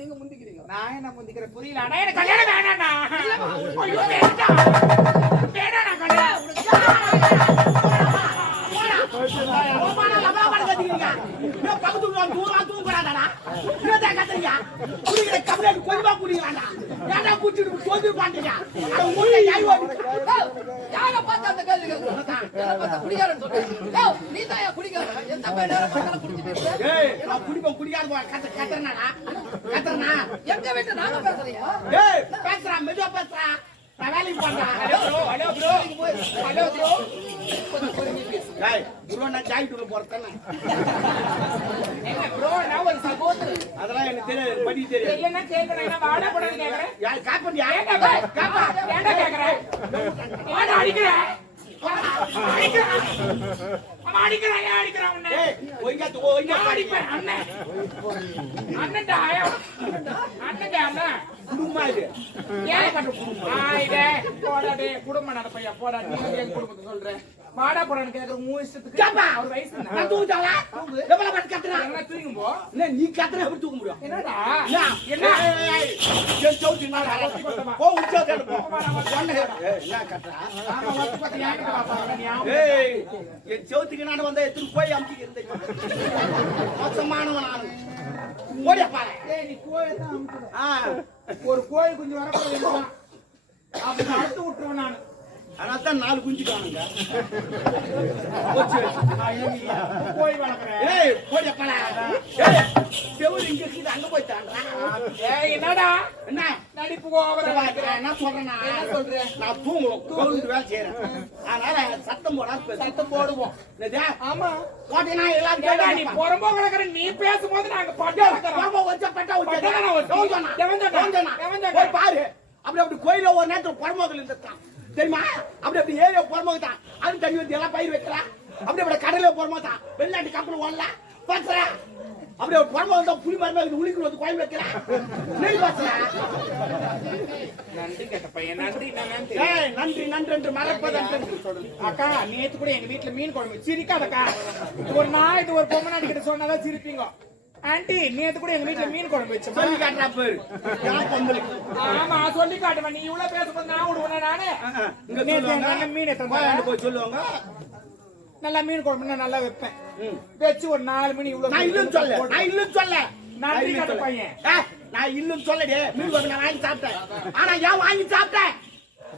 நீங்க முந்திக்கிறீங்க? நான் என்ன முந்திக்கிறேன் புரியல. அண்ணா எனக்கு கல்யாணம் வேணாண்ணா. ஐயோ வேண்டாம் எங்க வீட்டு நாங்க பேசுறியா? பேசுறான் மெதுவா பேசுறான். நான் வேலைக்கு போறேன். அதெல்லாம் எனக்கு தெரியாது, படி தெரியாது. என்ன கேக்குறேன் வாடா போட கேக்குறேன். யார் காப்பி ஏன்டா கேக்குறேன்? ஏன்டா அடிக்கிறேன்? அடிக்கிறான் உன்னை. அடிப்பேன் அண்ணன். அண்ணன்டா அண்ணன் குடும்பமா இது. ஏன் பண்ற குடும்பம்? போடாடே குடும்பம் நடப்பையா போடா. நீ என் குடும்பத்தை சொல்றேன். வாடா போடான்னு கேக்குற மூணு இஷ்டத்துக்கு. அவர் வயசு நான் தூங்குதாளா? எவ்வளவு பண்ணி கத்துறேன்? என்ன தூங்கும் போ. என்ன நீ கத்துற எப்படி தூங்க முடியும்? என்னடா? என்ன? என் சௌத்தி நான் போ உச்சா போ. என்ன கத்துறா? ஆமா வந்து பத்தி யாருக்கு பாப்பா நீ? ஏய் என் சௌத்திக்கு நான் வந்தா எதுக்கு போய் அம்மிக்கு இருந்தே. மோசமானவன் நான். ஓடியா பாரு. ஏய் நீ கோயை தான் அம்மிடு. ஒரு கோயில் குஞ்சு வரப்போகுது. அப்படி அறுத்து விட்டுருவேன் நான். அதான் 4 குஞ்சு காணுங்க. கோயில் வளர்க்குறேன். ஏய் கோழிய பல. ஏய் செவுரு இங்க இருக்குது அங்க போய் தாண்டா. ஏய் என்னடா? என்ன நடிப்பு ஓவரா வைக்கிறேன். என்ன சொல்றேன்னா? என்ன சொல்றேன்? நான் தூங்குறோம். கோவிலுக்கு வேலை செய்றேன். அதனால சத்தம் போடாம சத்தம் போடுவோம். என்னடா? ஆமா. போட்டேனா எல்லாரும் கேட்டா நீ பொறம்போ கலக்குற. நீ பேசும்போது நாங்க பட்டா பொறம்போ வச்ச பட்டா வச்சா. போய் பாரு. அப்படி கோயில ஒரு நேரத்துல பொறம்போகள் இருந்தான். தெரியுமா? அப்படி ஏரியா போறமாதான். அது தண்ணி வந்து எல்லாம் பயிர் வைக்கலாம். அப்படி கடல போறமாதான். வெளிநாட்டு கப்பல் ஓடல பாத்துற. அப்படி போறமாதான் புலி மரமா உளிக்கு வந்து கோயில் வைக்கலாம். நெல் பாத்துற. நன்றி கேட்ட பையன். நன்றி என்று மறப்பதன் அக்கா நேத்து கூட எங்க வீட்டுல மீன் குழம்பு சிரிக்காதக்கா. ஒரு நாள் இது ஒரு பொம்மை நடிக்கிட்டு சொன்னாதான் சிரிப்பீங்க. ஆண்டி நேத்து கூட எங்க வீட்டுல மீன் குழம்பு வச்சு சொல்லி காட்டுறா பேரு. ஆமா சொல்லி காட்டுவேன். நீ இவ்வளவு பேசும்போது நான் விடுவேன். நானு நல்ல மீன் எத்தனை போய் சொல்லுவாங்க. நல்லா மீன் குழம்பு நல்லா வைப்பேன். வச்சு ஒரு 4 மணி இவ்வளவு. நான் இல்லும் சொல்ல நன்றி காட்ட பையன். நான் இல்லும் சொல்லடே. மீன் குழம்பு நான் வாங்கி சாப்பிட்டேன். ஆனா ஏன் வாங்கி சாப்பிட்டேன்?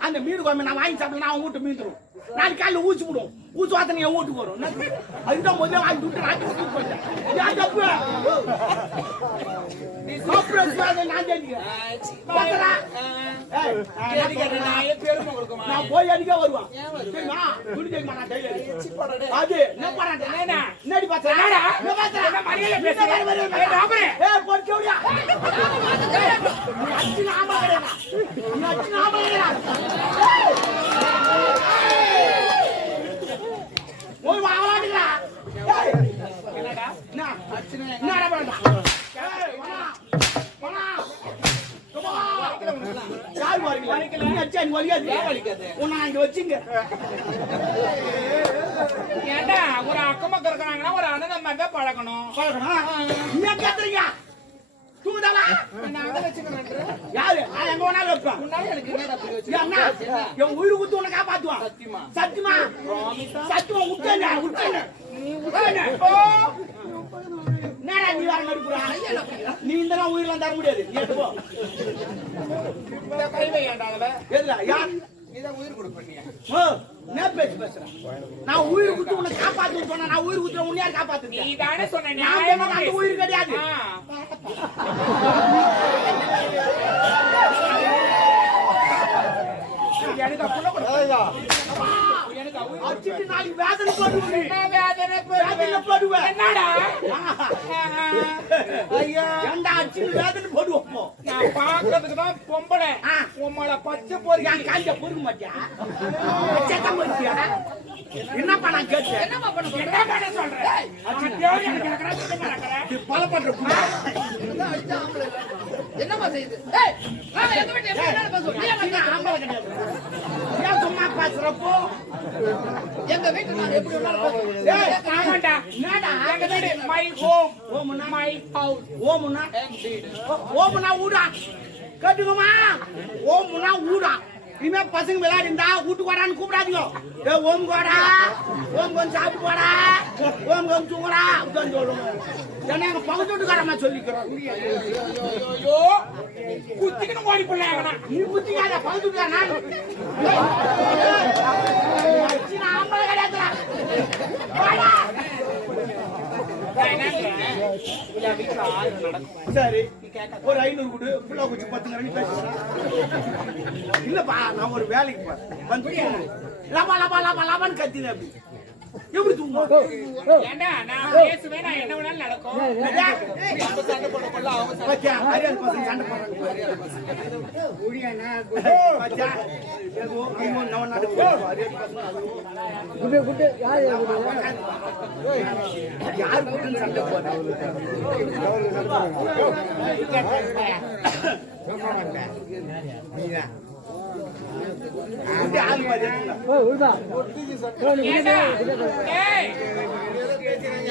அந்த மீன் குழம்பு நான் வாங்கி சாப்பிட்டேன். நான் வீட்டு மீன் தரும். நாளைக்கு காலையில் ஊசி விடும். ஊசி வார்த்தை என் வீட்டுக்கு வரும். அதுதான் முதல்ல வாங்கி விட்டு நாட்டு போயிட்டேன். நான் போய் அடிக்க வருவான். அது என்ன பண்ணி பார்த்தா போய் வாங்கலாடுங்களா? என்னடா என்னடா பண்ணா? யார் வரீங்க? நீ அச்சா நீ வலியாது. உன்னை அங்க வச்சிங்க. ஏண்டா ஒரு அக்கம் பக்கம் இருக்காங்கன்னா ஒரு அண்ணன் மாதிரி தான் பழகணும். நீ கேக்குறீங்க தூங்குதாளா? நான் வச்சுக்கிறேன். யாரு? நான் எங்க வேணாலும் வைப்பேன். முன்னாடி எனக்கு என்னடா புரியுது? என் உயிர் குத்து உன்னை காப்பாத்துவான். சத்தியமா சத்தியமா சத்தியமா விட்டேன் விட்டேன். நீ விட்டேன். என்னடா நீ வர நடிப்புறா? நீ இந்த உயிரெல்லாம் தர முடியாது. நீ எடுத்து போ. கை வையாண்டாங்கல. எதுடா? யார்? நீதான் உயிர் கொடுப்பீங்க. என்ன பேச்சு பேசுறேன்? நான் உயிர் குத்து உன்னை காப்பாத்துன்னு சொன்னா நான் உயிர் குத்துற உன்னை யார் காப்பாத்துங்க? நீ தானே சொன்ன. நான் அந்த உயிர் கிடையாது. எனக்கு அப்பள கூட எனக்கு அச்சிட்டு நாளைக்கு வேதனை போடுவே. வேதனை போடுவே. என்னடா? ஐயா ஏண்டா அச்சிட்டு வேதனை போடுவோம். நான் பாக்கிறதுக்கு தான் பொம்பளை. உம்மள பச்சை போறீங்க. காஞ்ச பொறுக்க மாட்டியா? பச்சை போறியா? என்ன பண்ண கேட்க? என்னமா பண்ண சொல்ற? என்ன பண்ண சொல்ற? அச்சிட்டு எனக்கு நடக்கற நீ பல பண்ற. என்னமா செய்யுது? ஏய் நான் எங்க வீட்ல என்ன பேசுற? நீ என்ன ஆம்பள கிடையாது. ஏன் சும்மா பேசுறப்போ எங்க வீட்டுல நான் எப்படி வேணாலும் ஏய் ஆமாடா என்னடா எங்க வீடு மை ஹோம் ஓமுன்னா மை ஹவுஸ் ஓமுன்னா ஓமுன்னா ஊடா கேட்டுக்கோமா ஓமுன்னா ஊடா இனிமே பசங்க விளையாடிந்தா வீட்டுக்கு வாடான்னு கூப்பிடாதீங்க ஏ ஓம் கோடா ஓம் கொஞ்சம் சாப்பிட்டு போடா ஓம் கொஞ்சம் தூங்குடா அப்படின்னு சொல்லுவோம் ஏன்னா எங்க பக்கத்து வீட்டுக்காரமா சொல்லிக்கிறோம் ஐயோ குத்திக்கணும் ஓடி போறாங்கனா நீ புத்திக்காத பக்கத்து வீட்டுக்காரனா சின்ன ஆம்பளை கிடையாதுடா வாடா சரி ஒரு 500 கொடு புள்ள குச்சி 10 ரூபாய் பேசுறேன் இல்லப்பா நான் ஒரு வேலைக்கு போறேன் வந்து லபா லபா லபா லபான்னு கத்தினேன் அப்படி எப்படி தூங்குவோம் ஏண்டா நான் பேசுவேன் நான் என்ன வேணாலும் நடக்கும் சண்டை போடல அவங்க ஹரியால் பசங்க சண்டை போடுறாங்க ஊடியானா பச்சா ஏதோ நம்ம நம்ம நாடு ஹரியால் பசங்க குட் யார் குட் சண்டை போடுறாங்க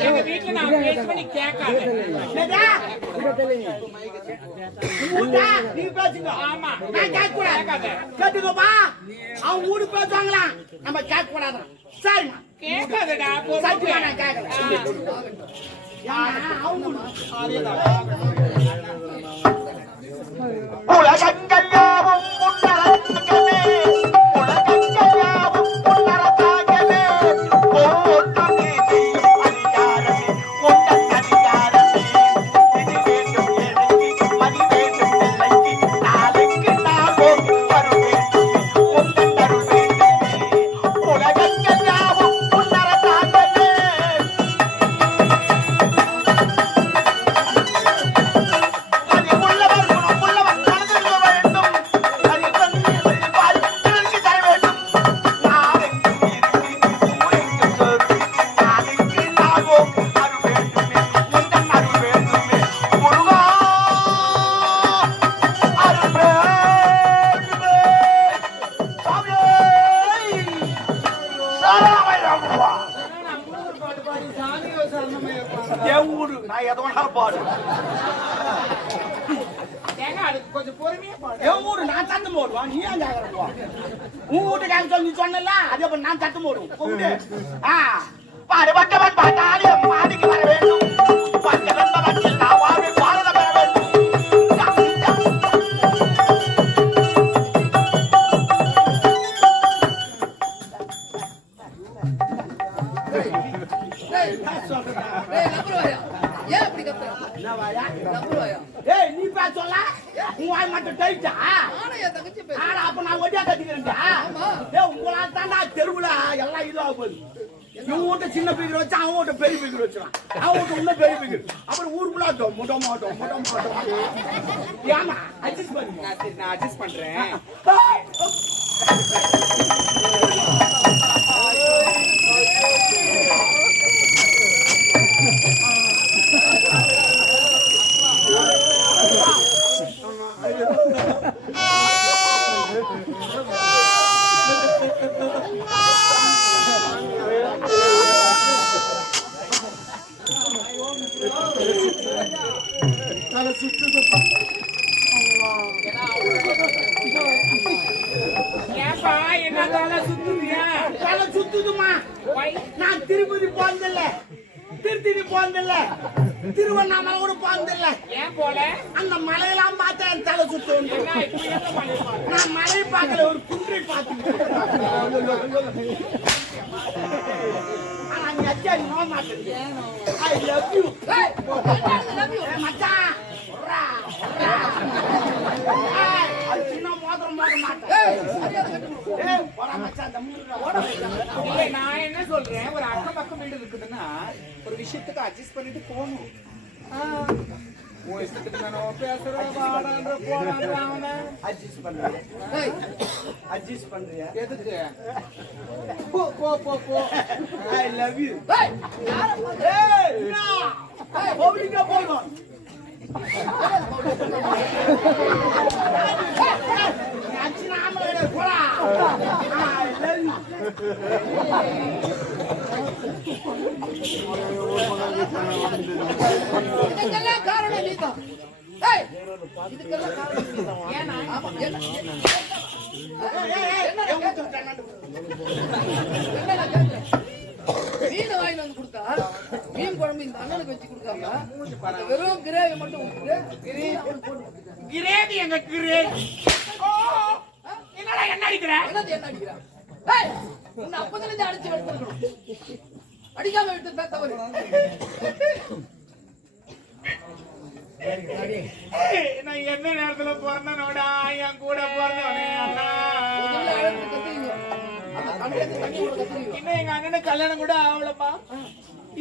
எங்க வீட்டுல நான் பேசுவேன் நீ கேட்காத நீ பேசுங்க ஆமா நான் கேட்க கூடாது கேட்டுக்கோப்பா அவங்க ஊடு பேசுவாங்களாம் நம்ம கேட்க கூடாதான் சரிம்மா கேட்காதடா சத்தியமா நான் கேட்கல உலகங்கள் யாவும் முன்னரங்கமே உலகங்கள் யாவும் முன்னரங்கமே ஒவ்வொரு நீதியும் அதிகாரமே உங்கள் அதிகாரமே இது வேண்டும் எனக்கு மதி வேண்டும் நிலைக்கு நாளைக்கு நாளும் வரும் வேண்டுமே உங்கள் அருள் வேண்டுமே உலகங்கள் யாவும் முன்னரங்கமே அது உள்ளவர் குணம் உள்ளவர் மனதில் வேண்டும் அது தண்ணீர் பால் பிறருக்கு தர வேண்டும் நாளைக்கும் இருக்கு ஊரெங்கும் சேர்த்து நாளைக்கு நாளும் அருள் வேண்டுமே உங்கள் அருள் வேண்டுமே முருகா அருள் வேண்டுமே சாமியே சரணமையப்பா என் ஊரு நான் எதை வேணாலும் பாடு ஏங்க அதுக்கு கொஞ்சம் பொறுமையா பாடு என் ஊரு நான் சத்தம் போடுவான் நீ ஏன் கேட்கறப்போ உன் வீட்டுக்காரங்க சொல்லி நீ சொன்னல அதே போல நான் சத்தம் போடுவோம் கூப்பிட்டு பாடுபட்டவன் பார்த்தாலே மாடிக்கு வர வேண்டும் பஞ்சவன் பவத்தில் நான் வாழ்வை பாரத பெற வேண்டும் நம்புவாயா ஏன் அப்படி கத்துற என்ன வாயா நம்புவாயா ஏய் நீ பேச சொல்ல உன் வாய் மட்டும் டைட்டா நானும் என் தங்கச்சி பேச ஆனா அப்ப நான் ஒட்டியா கட்டிக்கிறேன்டா ஏய் உங்களால தாண்டா தெருவுல எல்லாம் இதுவா போகுது இவன் வீட்டை சின்ன பீக்கர் வச்சு அவன் வீட்டை பெரிய பீக்கர் வச்சுறான் அவன் வீட்டை இன்னும் பெரிய பீக்கர் அப்புறம் ஊருக்குள்ள முட்டை மாட்டோம் ஏமா அட்ஜஸ்ட் பண்ணுங்க சரி நான் அட்ஜஸ்ட் பண்றேன் ஏப்பா என்ன தலை சுத்துதியா தலை சுத்துதுமா நான் திருப்பதி போனதில்ல திருத்தணி போனதில்ல திருவண்ணாமலை கூட போனதில்ல ஏன் போல அந்த மலையெல்லாம் பார்த்தா என் தலை சுத்தும் என்ன இப்படி என்ன பண்ணிருப்பாங்க நான் மலை பார்க்கல ஒரு குன்றை பார்த்து ஆனா நீ அச்சா நீ நோக மாட்டேங்க ஐ லவ் யூ மச்சான் உர்ரா, உர்ரா. ஏய், அது சின்ன மோதிரம் போட மாட்டேன் ஏய், போடா மச்சான், இந்த மூணுல ஓட வைக்கலாம். இல்ல நான் என்ன சொல்றேன் ஒரு அக்கம் பக்கம் வீடு இருக்குதுன்னா ஒரு விஷயத்துக்கு அட்ஜஸ்ட் பண்ணிட்டு போகணும் உன் இஷ்டத்துக்கு நான் பேசுறேன் வாடான்ற போடான்ற அட்ஜஸ்ட் பண்றியா? அட்ஜஸ்ட் பண்றியா? எதுக்கு போ போ போ போ I love you. ஏய், என்ன? பவுலிங்கா போகணும். நீ அடிச்சு நாம போடா. I love இதுக்கெல்லாம் காரணம் நீதான். ஏய், இதுக்கெல்லாம் காரணம் நீதான். ஏன்னா ஆமா என்ன மீன் வாங்கி வந்து கொடுத்தா மீன் குழம்பு இந்த அண்ணனுக்கு வச்சு கொடுக்காம அந்த வெறும் கிரேவி மட்டும் கிரேவி எங்க கிரேவி என்னடா என்ன அடிக்கிற என்ன அடிக்கிறா? ஏய், உன்னை அப்பதுல இருந்து அடிச்சு எடுத்துக்கணும். அடிக்காம விட்டு தவறு. நான் எந்த நேரத்துல பிறந்தனோடா என் கூட பிறந்தவனே அண்ணா. இன்னும் எங்க அண்ணனுக்கு கல்யாணம் கூட ஆகலப்பா.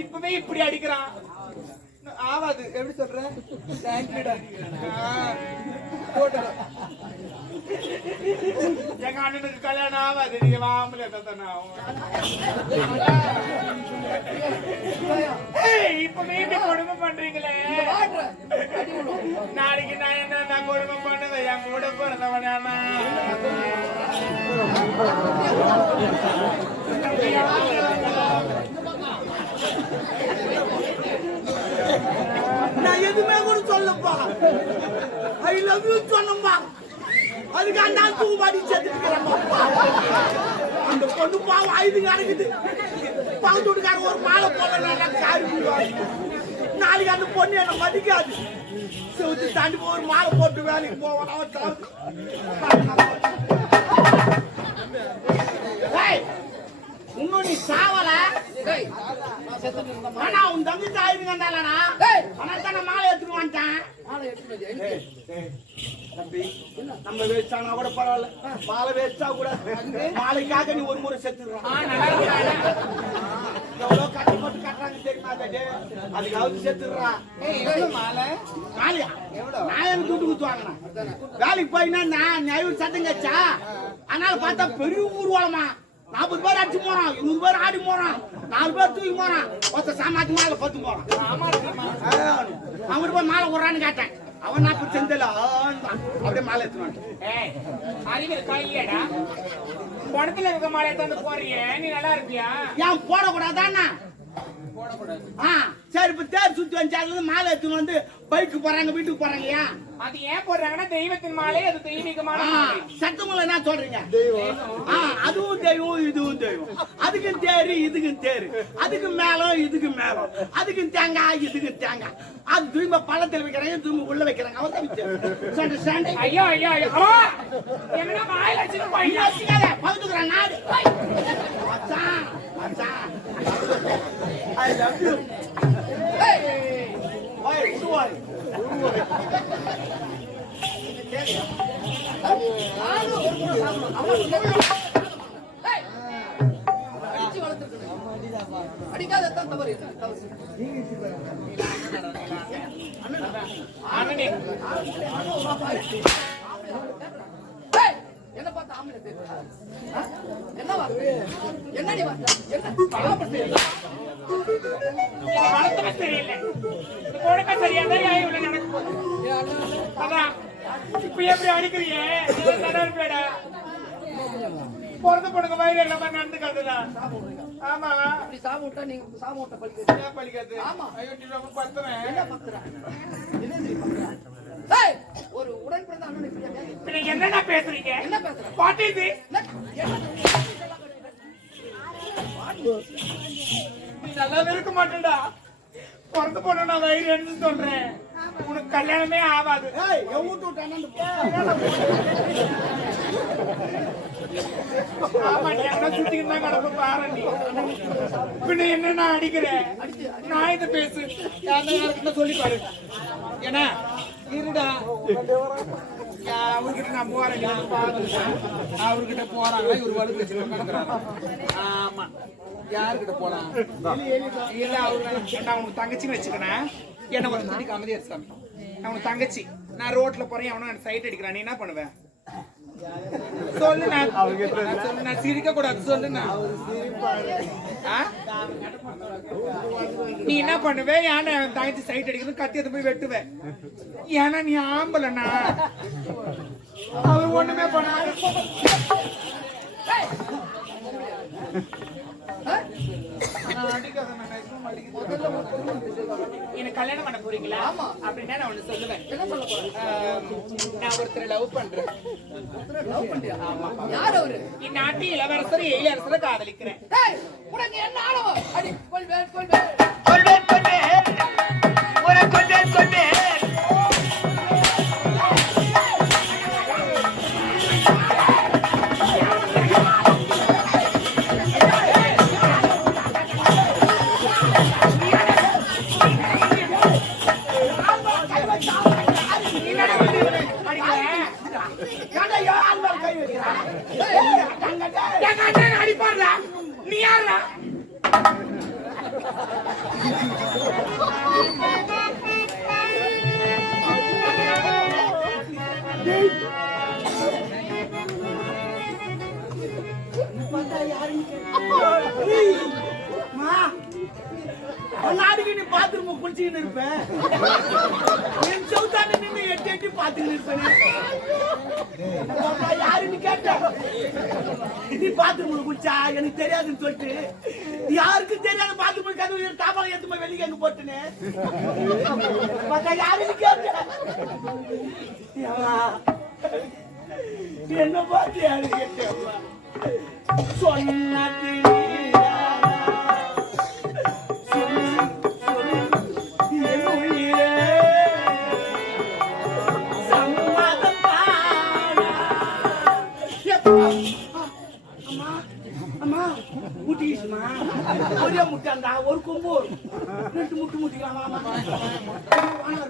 இப்பவே இப்படி அடிக்கிறான். ஆவாது. எப்படி சொல்ற? எங்க அண்ணனுக்கு கல்யாணம் ஆகாது. நீங்க வாமல தானே இப்பவே இப்படி கொடுமை பண்றீங்களே. நாளைக்கு நான் என்ன கொடுமை பண்ணுவேன் என் கூட பிறந்தவனா. நான் எதுவுமே கூட சொல்லப்பா. ஐ லவ் யூ சொன்னப்பா. அதுக்கு அந்த தூக்கு மாடி செத்துக்கிறேன். அந்த பொண்ணு பாவம் 5 நடக்குது. பக்கத்து வீட்டுக்காரங்க ஒரு மாலை போடலாம் காரி நாளைக்கு அந்த பொண்ணு என்ன மதிக்காது. செவுத்து தாண்டி ஒரு மாலை போட்டு வேலைக்கு போவான். இன்னும் நீ சாவல. ஆனா உன் தம்பி தாயிருந்தானா ஆனா மாலை எடுத்துட்டு வந்துட்டான். தம்பி நம்ம வேஸ்டானா கூட பரவாயில்ல. மாலை வேஸ்டா கூட மாலைக்காக நீ ஒரு முறை செத்துடுறான். எவ்வளவு கட்டி போட்டு கட்டுறாங்க தெரியுமா? அதுக்காவது செத்துடுறான். மாலையா நான் எனக்கு துட்டு குத்து வாங்கினேன். வேலைக்கு போயினா நான் நியாயம் சட்டம் கச்சா. அதனால பார்த்தா பெரிய ஊர்வலமா 40 பேர் அடிச்சு போறான், 100 பேர் ஆடி போறான், 4 பேர் தூக்கி போறான், ஒருத்த சாமாத்தி மாலை 10 போறான். அவன் போய் மாலை விடுறான்னு கேட்டேன். அவன் நான் செந்தல அப்படியே மாலை எடுத்துவான். அறிவு கையடா படத்துல இருக்க மாலை எடுத்து போறிய நீ நல்லா இருப்பியா? ஏன் போடக்கூடாதாண்ணா? சரி இப்ப தேர் சுத்தி வந்து மாலை எடுத்துன்னு வந்து பைக்கு போறாங்க வீட்டுக்கு போறாங்க. ஏன் அது ஏன் போடுறாங்கன்னா தெய்வத்தின் மாலை, அது தெய்வீகமான மாலை. சத்தமுள்ள என்ன சொல்றீங்க? அதுவும் தெய்வம் இதுவும் தெய்வம். அதுக்கும் தேரு இதுக்கும் தேரு, அதுக்கு மேலம் இதுக்கு மேலம், அதுக்கும் தேங்காய் இதுக்கு தேங்காய். அது திரும்ப பழத்தில் வைக்கிறாங்க, திரும்ப உள்ள வைக்கிறாங்க. அவன் ஐயோ ஐயோ ஐயோ என்ன மாலை வச்சுட்டு போய் பகுத்துக்கிறான் நாடு. I love you. Hey! Why? Why? அடிக்காதான் தவறு. என்ன பார்த்தா ஆம்பளை பேசுறா? என்னவா என்னடி என்ன தெரியல கொடுக்க சரியாதான் இவ்வளவு நடக்கும். அதான் இப்ப எப்படி அடிக்கிறீங்க? பிறந்த பொண்ணுங்க வயிறு எல்லாமே நடந்துக்காதுல. ஆமா அப்படி சாப்பிட்டா நீங்க சாப்பிட்ட பழிக்காது. பழிக்காது. ஆமா பத்துறேன். என்ன பத்துறேன்? ஒரு உடன் பிறந்த அண்ணன் என்னடா பேசுறீங்க? என்ன பேசுறேன்? பாட்டி நீ நல்லா இருக்க மாட்டேடா. பிறந்த பொண்ணு நான் வயிறு எடுத்து சொல்றேன். உனக்கு கல்யாணமே ஆகாது. ஆமா நீ என்ன சுத்திக்கிட்டு தான் கிடப்ப பாரு. நீ பின்ன என்ன நான் அடிக்கிறேன்? நான் இதை பேசு யாருக்கிட்ட சொல்லி பாரு. ஏன்னா இருடா அவர்கிட்ட நான் போறேன். அவர்கிட்ட போறாங்க இவர் வலு பேசி கிடக்குறாங்க. ஆமா யாருக்கிட்ட போலாம்? இல்ல அவரு நான் உனக்கு தங்கச்சின்னு வச்சுக்கிறேன். என்ன ஒரு மணிக்கு அமைதியா சாமி. நான் உனக்கு தங்கச்சி. நான் ரோட்ல போறேன். அவனும் சைட் அடிக்கிறான். நீ என்ன பண்ணுவேன் சொல்லு? நான் சிரிக்க கூடாது சொல்லு. நீ என்ன பண்ணுவேன்? ஏன்னா தங்கச்சி சைட் அடிக்கிறது கத்தியத்தை போய் வெட்டுவேன். ஏன்னா நீ ஆம்பலண்ணா. அவர் ஒண்ணுமே பண்ண எனக்கு கல்யாணம் பண்ண போறீங்களா? ஆமா. அப்படின்னா நான் ஒண்ணு சொல்லுவேன். என்ன சொல்ல போறேன்? நான் ஒருத்தரை லவ் பண்றேன். லவ் பண்றியா? யார் அவரு? இந்நாட்டு இளவரசர் எழிலரசரை காதலிக்கிறேன். ஏய், உனக்கு என்ன ஆளவோ? அடி கொள்வேன் கொள்வேன். கொண்டேன் கொண்டேன் ஒரு கொண்டேன் கொண்டேன் ஏன்டா யார் மேல கை வைக்கிறான்? எங்க அண்ணன் அடிப்பாருடா. நீ யாருடா? நாளைக்கு நீ பாத்ரூம் குளிச்சுக்கின்னு இருப்பேன். என் சவுத்தான நின்று எட்டி எட்டி பாத்துக்கிட்டு இருப்பேன். யாருன்னு கேட்ட நீ பாத்ரூம்ல குளிச்சா எனக்கு தெரியாதுன்னு சொல்லிட்டு யாருக்கு தெரியாத பாத்ரூம் கதவு தாமரை ஏத்துமா வெளியே அங்க போட்டுன்னு யாருன்னு கேட்ட என்ன பார்த்து யாரு கேட்ட சொன்னது ஒரே முட்டாண்டா ஒரு கொம்பு ரெண்டு முட்டு முட்டிக்கலாம்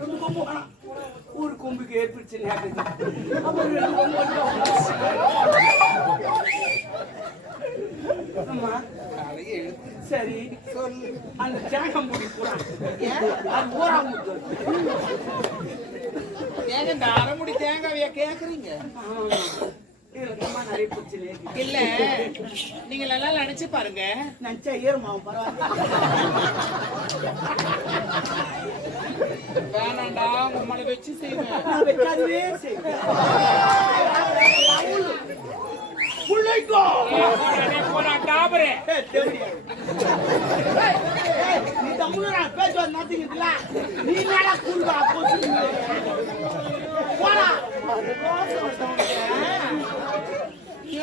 ரெண்டு கொம்பு வேணாம் ஒரு கொம்புக்கு ஏற்படுச்சு அப்புறம் ரெண்டு கொம்பு அம்மா சரி சொல்லு அந்த தேங்காய் மூடி போறான் அது ஊரா முட்டு ஏங்க இந்த அரைமுடி தேங்காவையா கேக்குறீங்க? நிறைய பிரச்சனை இல்ல நீங்க நல்லா நினைச்சு பாருங்க. நினைச்சா ஏறுமாவும் பரவாயில்ல வேணாண்டா உங்களை வச்சு செய்வேன். நான் வைக்காதவே செய்வேன் டாபரே நீ தமிழ் பேசுவது நடத்திக்கிட்டுல நீ நேரா கூழ்வா போடா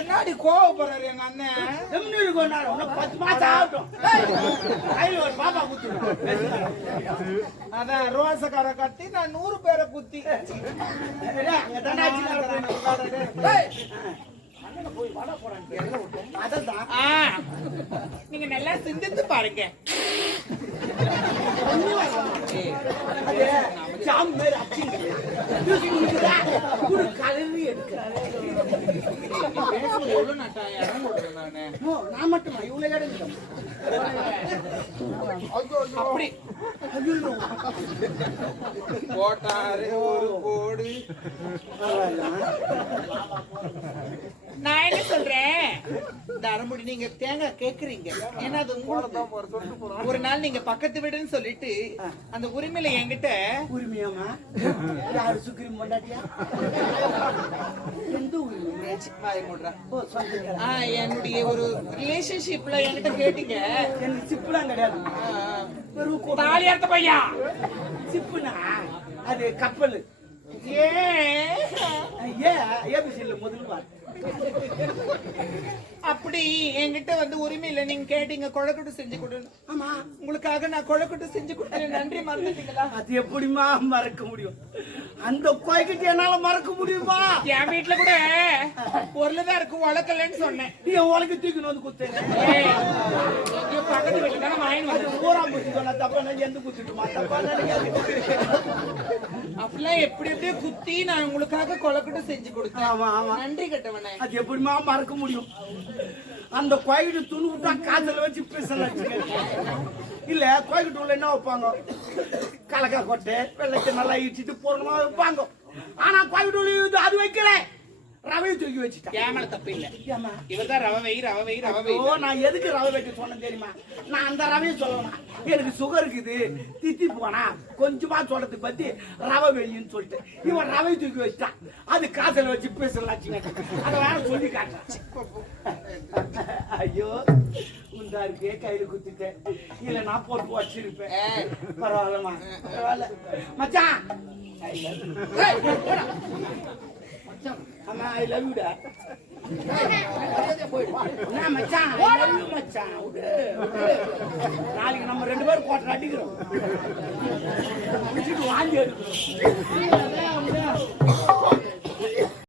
என்னாடி கோவப்படுறாரு எங்க அண்ணன்? எம்னு கொண்டாடு உனக்கு 10 மாசம் ஆகட்டும் கையில் ஒரு பாப்பா குத்து அதான் ரோசக்கார கட்டி நான் 100 பேரை குத்தி நீங்க நல்லா சிந்தித்து பாருங்க. ஜாம் மேல அப்சிங்க கலரி எடுக்கிறாரு எவ்வளவு நட்டா இடம் போடுறேன் நானு. நான் மட்டுமா இவ்வளவு இடம் அப்படி போட்டாரு ஒரு கோடு. நான் என்ன சொல்றேன், இந்த அரைமுடி நீங்க தேங்காய் கேக்குறீங்க, ஏன்னா அது உங்களுக்கு ஒரு நாள் நீங்க பக்கத்து வீடுன்னு சொல்லிட்டு அந்த உரிமையில என்கிட்ட உரிமையாமா யாரு சுக்கிரி மொண்டாட்டியா எந்த உரிமை என்னுடைய ஒரு ரிலேஷன்ஷிப்ல என்கிட்ட கேட்டீங்க. எனக்கு சிப்புலாம் கிடையாது தாலி அறுத்த பையா சிப்புனா அது கப்பல் ஏபிசில முதல் பார் அப்படி என்கிட்ட வந்து உரிமை இல்ல. நீங்க கேட்டீங்க கொழக்கட்டு செஞ்சு கொடுன்னு. ஆமா உங்களுக்காக நான் கொழக்கட்டு செஞ்சு கொடுத்தேன். நன்றி மறந்துட்டீங்களா? அது எப்படிமா மறக்க முடியும்? அந்த கோய்கிட்ட என்னால மறக்க முடியுமா? என் வீட்டுல கூட பொருள்தான் இருக்கு, உழக்கலன்னு சொன்னேன். நீ உலக தூக்கி வந்து குத்தேன் பக்கத்து வீட்டுல தானே வாங்கி வந்து ஊராம் குத்தி சொன்ன தப்பா எந்த குத்திட்டுமா தப்பா அப்படிலாம் எப்படி எப்படியே குத்தி நான் உங்களுக்காக கொழக்கட்டு செஞ்சு கொடுத்தேன். ஆமா ஆமா நன்றி கட்டவனே. அது எப்படிமா மறக்க முடியும்? அந்த கோயிட்டு துணி விட்டா காய்ச்சல வச்சு பேசல இல்ல கோயிட்டு உள்ள என்ன வைப்பாங்க? கலக்கா கொட்டை வெள்ளத்தை நல்லா இடிச்சிட்டு பூர்ணமா வைப்பாங்க. ஆனா கோயிட்டு அது வைக்கல, ரவையை தூக்கி வச்சுட்டேன். ஏமால தப்பு இல்ல, இவர்தான் ரவை ரவை ரவை. ஓ நான் எதுக்கு ரவை வைக்க சொன்னேன் தெரியுமா? நான் அந்த ரவையை சொல்லணும், எனக்கு சுகர் இருக்குது தித்தி போனா கொஞ்சமா சொல்றதுக்கு பத்தி ரவை வெயின்னு சொல்லிட்டு இவன் ரவை தூக்கி வச்சுட்டான். அது காசல வச்சு பேசலாம், அதை வேற சொல்லி காட்டுறேன். ஐயோ நல்லா இருக்கே கையில குத்திட்டேன் இல்ல நான் போட்டு வச்சிருப்பேன் பரவாயில்லம்மா பரவாயில்ல மச்சான் அம்மா ஐ லவ் யூடா என்ன மச்சான் ஐ லவ் யூ மச்சான் விடு நாளைக்கு நம்ம 2 பேரும் கோட்டை அடிக்கிறோம் வாங்கி எடுக்கிறோம்